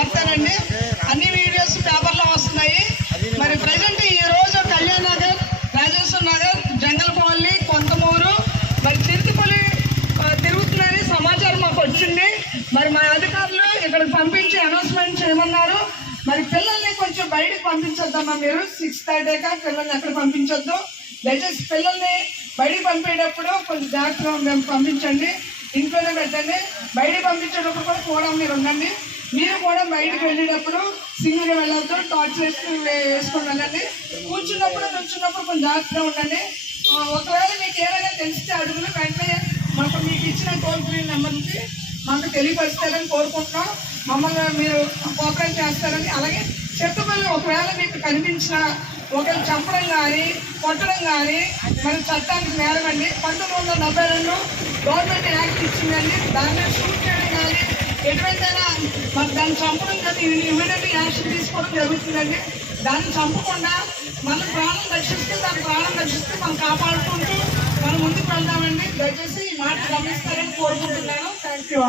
వాడతారండి అన్ని వీడియోస్ పేపర్లో వస్తున్నాయి. మరి ప్రజెంట్ ఈ రోజు కళ్యాణ్ నగర్ రాజేశ్వర నగర్ జంగల్ కొంతమూరు. మరి చిరుతిపల్లి ఆ, తిరుగుతుందని సమాచారం మాకు వచ్చింది. మరి మా అధికారులు ఇక్కడికి పంపించి అనౌన్స్మెంట్ చేయమన్నారు. మరి పిల్లల్ని కొంచెం బయటకు పంపించొద్దమ్మా మీరు. సిక్స్ థర్టీగా పిల్లల్ని ఎక్కడ పంపించొద్దు. దయచేసి పిల్లల్ని బయటకు పంపేటప్పుడు కొంచెం జాగ్రత్తగా మేము పంపించండి. ఇంట్లోనే పెట్టండి. బయటకు పంపించేటప్పుడు కూడా కూడా మీరు ఉండండి. మీరు కూడా బయటకు వెళ్ళేటప్పుడు సింగిల్గా వెళ్ళొద్దు. టార్చ్ వేసుకుని వేసుకొని వెళ్ళండి. కూర్చున్నప్పుడు నుంచున్నప్పుడు కొంచెం జాగ్రత్తగా ఉండండి. ఒకవేళ మీకు ఏమైనా తెలిస్తే అడుగులు వెంటనే మాకు మీకు ఇచ్చిన టోల్ ఫ్రీ నెంబర్కి మాకు తెలియపరుస్తారని కోరుకుంటున్నాం. మమ్మల్ని మీరు కోఆపరేట్ చేస్తారని అలాగే చెత్తపల్లి ఒకవేళ మీకు కనిపించిన ఒకరు చంపడం కానీ కొట్టడం కానీ మరి చట్టానికి నేరమండి. పంతొమ్మిది వందల డెబ్బై రెండు గవర్నమెంట్ వచ్చిందండి ఇచ్చిందండి దాన్ని షూట్ చేయడం కానీ ఎటువంటైనా మరి దాన్ని చంపడం కానీ ఇమీడియట్లీ యాక్షన్ తీసుకోవడం జరుగుతుందండి దాన్ని చంపకుండా మన ప్రాణం రక్షిస్తే దాని ప్రాణం రక్షిస్తే మనం కాపాడుకుంటూ మనం ముందుకు వెళ్దామండి. దయచేసి ఈ మాట గమనిస్తారని కోరుకుంటున్నాను. Thank you.